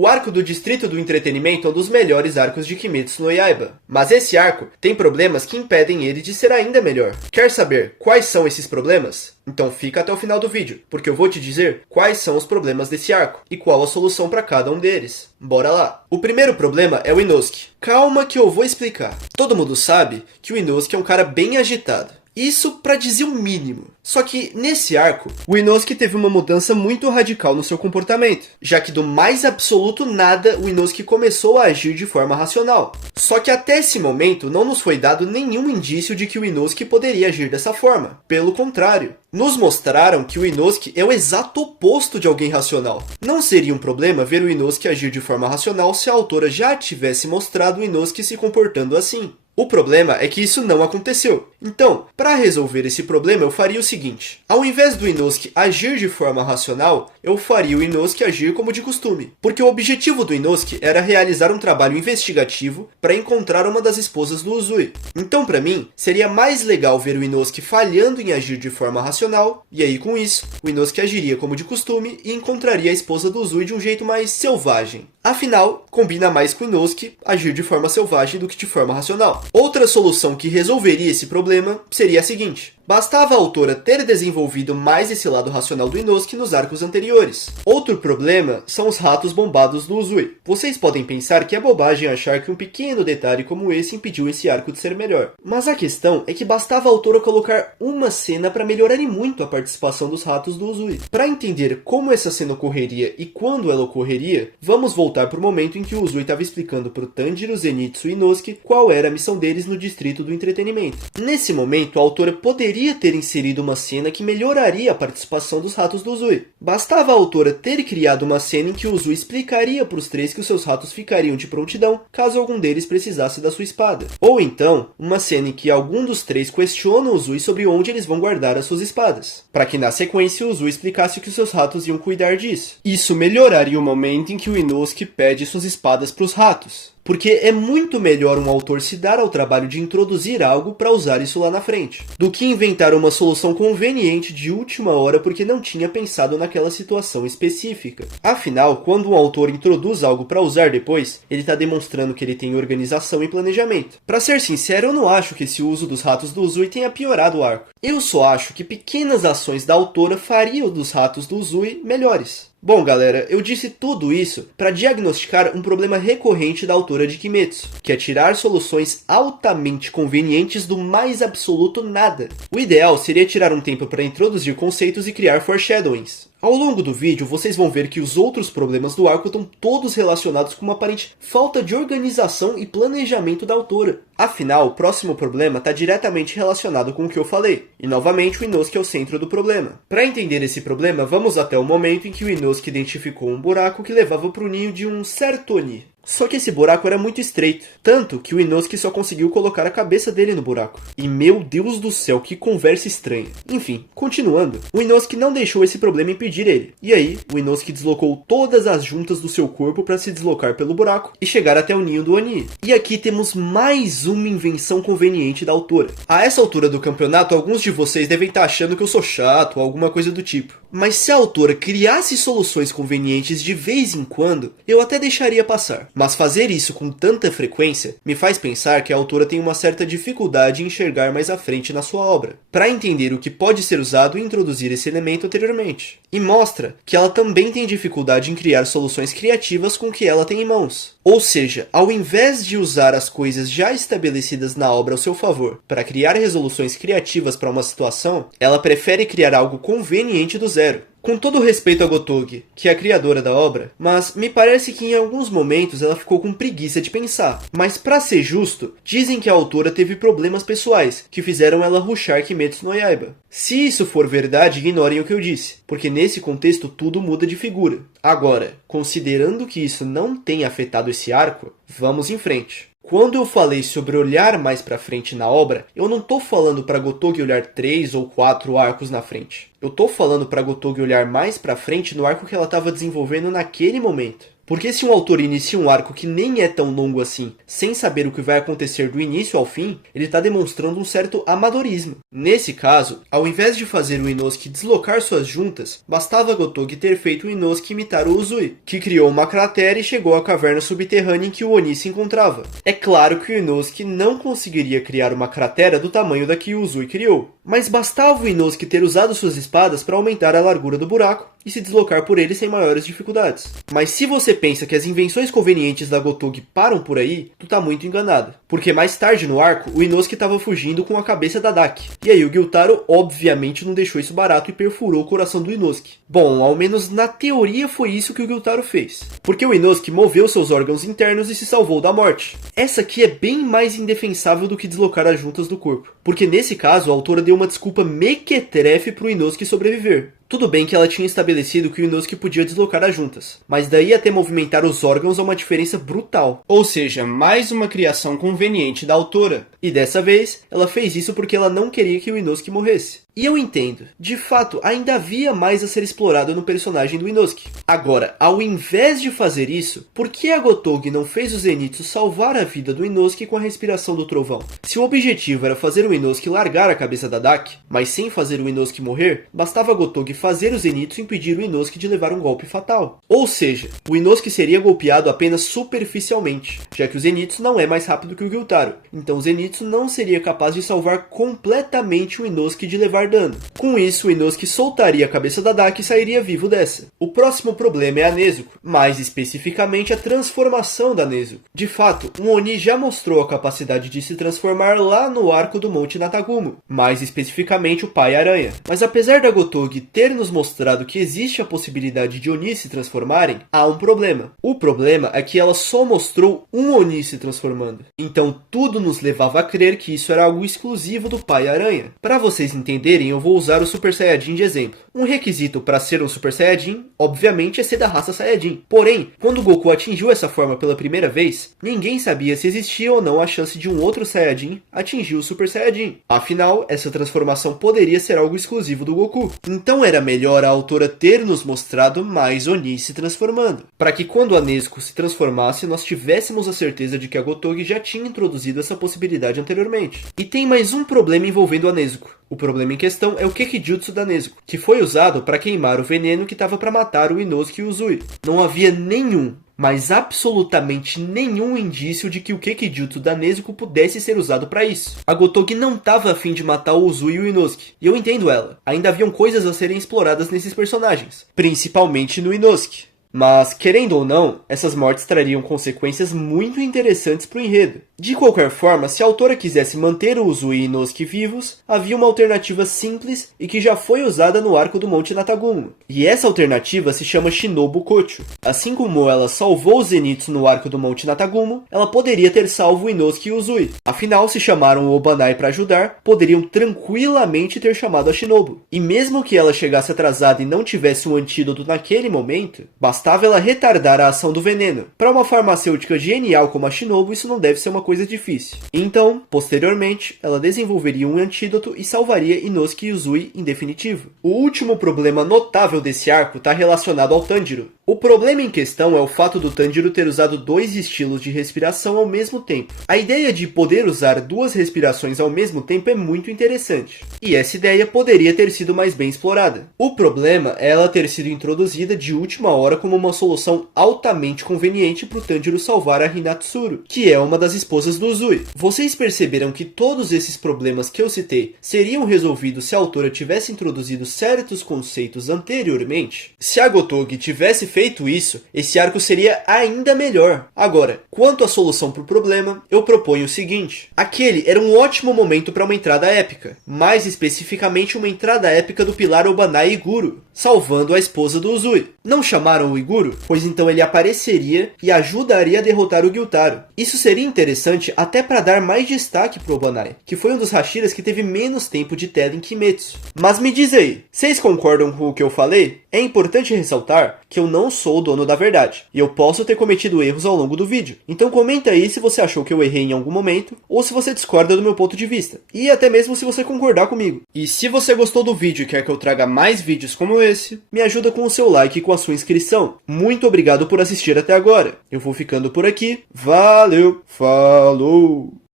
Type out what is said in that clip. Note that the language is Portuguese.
O arco do Distrito do Entretenimento é um dos melhores arcos de Kimetsu no Yaiba, mas esse arco tem problemas que impedem ele de ser ainda melhor. Quer saber quais são esses problemas? Então fica até o final do vídeo, porque eu vou te dizer quais são os problemas desse arco e qual a solução para cada um deles. Bora lá! O primeiro problema é o Inosuke. Calma que eu vou explicar. Todo mundo sabe que o Inosuke é um cara bem agitado. Isso para dizer o mínimo. Só que, nesse arco, o Inosuke teve uma mudança muito radical no seu comportamento, já que do mais absoluto nada, o Inosuke começou a agir de forma racional. Só que até esse momento, não nos foi dado nenhum indício de que o Inosuke poderia agir dessa forma. Pelo contrário, nos mostraram que o Inosuke é o exato oposto de alguém racional. Não seria um problema ver o Inosuke agir de forma racional se a autora já tivesse mostrado o Inosuke se comportando assim. O problema é que isso não aconteceu. Então, para resolver esse problema, eu faria o seguinte. Ao invés do Inosuke agir de forma racional, eu faria o Inosuke agir como de costume. Porque o objetivo do Inosuke era realizar um trabalho investigativo para encontrar uma das esposas do Uzui. Então, para mim, seria mais legal ver o Inosuke falhando em agir de forma racional, e aí com isso, o Inosuke agiria como de costume e encontraria a esposa do Uzui de um jeito mais selvagem. Afinal, combina mais com o Inosuke agir de forma selvagem do que de forma racional. Outra solução que resolveria esse problema seria a seguinte. Bastava a autora ter desenvolvido mais esse lado racional do Inosuke nos arcos anteriores. Outro problema são os ratos bombados do Uzui. Vocês podem pensar que é bobagem achar que um pequeno detalhe como esse impediu esse arco de ser melhor. Mas a questão é que bastava a autora colocar uma cena para melhorar e muito a participação dos ratos do Uzui. Para entender como essa cena ocorreria e quando ela ocorreria, vamos voltar para o momento em que o Uzui estava explicando para o Tanjiro, Zenitsu e Inosuke qual era a missão deles no Distrito do Entretenimento. Nesse momento, a autora poderia ter inserido uma cena que melhoraria a participação dos ratos do Uzui. Bastava a autora ter criado uma cena em que o Uzui explicaria para os três que os seus ratos ficariam de prontidão caso algum deles precisasse da sua espada. Ou então, uma cena em que algum dos três questiona o Uzui sobre onde eles vão guardar as suas espadas, para que na sequência o Uzui explicasse que os seus ratos iam cuidar disso. Isso melhoraria o momento em que o Inosuke pede suas espadas para os ratos. Porque é muito melhor um autor se dar ao trabalho de introduzir algo para usar isso lá na frente, do que inventar uma solução conveniente de última hora porque não tinha pensado naquela situação específica. Afinal, quando um autor introduz algo para usar depois, ele está demonstrando que ele tem organização e planejamento. Para ser sincero, eu não acho que esse uso dos ratos do Uzui tenha piorado o arco. Eu só acho que pequenas ações da autora fariam dos ratos do Uzui melhores. Bom galera, eu disse tudo isso para diagnosticar um problema recorrente da autora de Kimetsu, que é tirar soluções altamente convenientes do mais absoluto nada. O ideal seria tirar um tempo para introduzir conceitos e criar foreshadowings. Ao longo do vídeo, vocês vão ver que os outros problemas do arco estão todos relacionados com uma aparente falta de organização e planejamento da autora. Afinal, o próximo problema está diretamente relacionado com o que eu falei. E novamente, o Inosuke é o centro do problema. Para entender esse problema, vamos até o momento em que o Inosuke identificou um buraco que levava para o ninho de um certo Oni. Só que esse buraco era muito estreito, tanto que o Inosuke só conseguiu colocar a cabeça dele no buraco. E meu Deus do céu, que conversa estranha. Enfim, continuando, o Inosuke não deixou esse problema impedir ele. E aí, o Inosuke deslocou todas as juntas do seu corpo para se deslocar pelo buraco e chegar até o ninho do Oni. E aqui temos mais uma invenção conveniente da autora. A essa altura do campeonato, alguns de vocês devem estar achando que eu sou chato ou alguma coisa do tipo. Mas se a autora criasse soluções convenientes de vez em quando, eu até deixaria passar. Mas fazer isso com tanta frequência me faz pensar que a autora tem uma certa dificuldade em enxergar mais à frente na sua obra, para entender o que pode ser usado e introduzir esse elemento anteriormente. E mostra que ela também tem dificuldade em criar soluções criativas com o que ela tem em mãos. Ou seja, ao invés de usar as coisas já estabelecidas na obra ao seu favor para criar resoluções criativas para uma situação, ela prefere criar algo conveniente do zero. Com todo respeito a Gotoge, que é a criadora da obra, mas me parece que em alguns momentos ela ficou com preguiça de pensar. Mas pra ser justo, dizem que a autora teve problemas pessoais, que fizeram ela rushar Kimetsu no Yaiba. Se isso for verdade, ignorem o que eu disse, porque nesse contexto tudo muda de figura. Agora, considerando que isso não tenha afetado esse arco, vamos em frente. Quando eu falei sobre olhar mais pra frente na obra, eu não tô falando pra Gotoge olhar 3 ou 4 arcos na frente. Eu tô falando pra Gotoge olhar mais pra frente no arco que ela estava desenvolvendo naquele momento. Porque se um autor inicia um arco que nem é tão longo assim, sem saber o que vai acontecer do início ao fim, ele está demonstrando um certo amadorismo. Nesse caso, ao invés de fazer o Inosuke deslocar suas juntas, bastava Gotogi ter feito o Inosuke imitar o Uzui, que criou uma cratera e chegou à caverna subterrânea em que o Oni se encontrava. É claro que o Inosuke não conseguiria criar uma cratera do tamanho da que o Uzui criou, mas bastava o Inosuke ter usado suas espadas para aumentar a largura do buraco e se deslocar por ele sem maiores dificuldades. Mas se você pensa que as invenções convenientes da Gotogi param por aí, tu tá muito enganado. Porque mais tarde no arco, o Inosuke estava fugindo com a cabeça da Daki. E aí o Gyutaro obviamente não deixou isso barato e perfurou o coração do Inosuke. Bom, ao menos na teoria foi isso que o Gyutaro fez. Porque o Inosuke moveu seus órgãos internos e se salvou da morte. Essa aqui é bem mais indefensável do que deslocar as juntas do corpo. Porque nesse caso, a autora deu uma desculpa mequetrefe pro Inosuke sobreviver. Tudo bem que ela tinha estabelecido que o Inosuke podia deslocar as juntas, mas daí até movimentar os órgãos há uma diferença brutal. Ou seja, mais uma criação conveniente da autora. E dessa vez, ela fez isso porque ela não queria que o Inosuke morresse. E eu entendo. De fato, ainda havia mais a ser explorado no personagem do Inosuke. Agora, ao invés de fazer isso, por que a Gotogi não fez o Zenitsu salvar a vida do Inosuke com a respiração do trovão? Se o objetivo era fazer o Inosuke largar a cabeça da Daki, mas sem fazer o Inosuke morrer, bastava a Gotogi fazer o Zenitsu impedir o Inosuke de levar um golpe fatal. Ou seja, o Inosuke seria golpeado apenas superficialmente, já que o Zenitsu não é mais rápido que o Gyutaro. Então o Zenitsu não seria capaz de salvar completamente o Inosuke de levar dano. Com isso, o Inosuke soltaria a cabeça da Daki e sairia vivo dessa. O próximo problema é a Nezuko, mais especificamente a transformação da Nezuko. De fato, o Oni já mostrou a capacidade de se transformar lá no arco do Monte Natagumo, mais especificamente o Pai Aranha. Mas apesar da Gotogi ter nos mostrado que existe a possibilidade de Oni se transformarem, há um problema. O problema é que ela só mostrou um Oni se transformando. Então tudo nos levava a crer que isso era algo exclusivo do Pai Aranha. Para vocês entenderem, eu vou usar o Super Saiyajin de exemplo. Um requisito para ser um Super Saiyajin, obviamente, é ser da raça Saiyajin. Porém, quando Goku atingiu essa forma pela primeira vez, ninguém sabia se existia ou não a chance de um outro Saiyajin atingir o Super Saiyajin. Afinal, essa transformação poderia ser algo exclusivo do Goku. Então era melhor a autora ter nos mostrado mais Oni se transformando, para que quando a Nezuko se transformasse, nós tivéssemos a certeza de que a Gotogi já tinha introduzido essa possibilidade anteriormente. E tem mais um problema envolvendo a Nezuko. O problema em questão é o Kekijutsu da Nezuko, que foi usado para queimar o veneno que estava para matar o Inosuke e o Uzui. Não havia nenhum, mas absolutamente nenhum indício de que o Kekijutsu da Nezuko pudesse ser usado para isso. A Gotogi não estava a fim de matar o Uzui e o Inosuke, e eu entendo ela. Ainda haviam coisas a serem exploradas nesses personagens, principalmente no Inosuke. Mas, querendo ou não, essas mortes trariam consequências muito interessantes para o enredo. De qualquer forma, se a autora quisesse manter o Uzui e Inosuke vivos, havia uma alternativa simples e que já foi usada no arco do Monte Natagumo. E essa alternativa se chama Shinobu Kocho. Assim como ela salvou o Zenitsu no arco do Monte Natagumo, ela poderia ter salvo o Inosuke e o Uzui. Afinal, se chamaram o Obanai para ajudar, poderiam tranquilamente ter chamado a Shinobu. E mesmo que ela chegasse atrasada e não tivesse um antídoto naquele momento, bastava ela retardar a ação do veneno. Para uma farmacêutica genial como a Shinobu, isso não deve ser uma coisa difícil. Então, posteriormente, ela desenvolveria um antídoto e salvaria Inosuke e Uzui em definitivo. O último problema notável desse arco está relacionado ao Tanjiro. O problema em questão é o fato do Tanjiro ter usado dois estilos de respiração ao mesmo tempo. A ideia de poder usar duas respirações ao mesmo tempo é muito interessante, e essa ideia poderia ter sido mais bem explorada. O problema é ela ter sido introduzida de última hora como uma solução altamente conveniente para o Tanjiro salvar a Hinatsuru, que é uma das esposas do Uzui. Vocês perceberam que todos esses problemas que eu citei seriam resolvidos se a autora tivesse introduzido certos conceitos anteriormente? Se a Gotogi tivesse feito isso, esse arco seria ainda melhor. Agora, quanto à solução para o problema, eu proponho o seguinte. Aquele era um ótimo momento para uma entrada épica, mais especificamente uma entrada épica do pilar Obanai Iguro, salvando a esposa do Uzui. Não chamaram o Iguro? Pois então ele apareceria e ajudaria a derrotar o Gyutaro. Isso seria interessante até para dar mais destaque para o Obanai, que foi um dos Hashiras que teve menos tempo de tela em Kimetsu. Mas me diz aí, vocês concordam com o que eu falei? É importante ressaltar que eu não sou o dono da verdade, e eu posso ter cometido erros ao longo do vídeo. Então comenta aí se você achou que eu errei em algum momento, ou se você discorda do meu ponto de vista, e até mesmo se você concordar comigo. E se você gostou do vídeo e quer que eu traga mais vídeos como esse, me ajuda com o seu like e com a sua inscrição. Muito obrigado por assistir até agora. Eu vou ficando por aqui. Valeu, falou!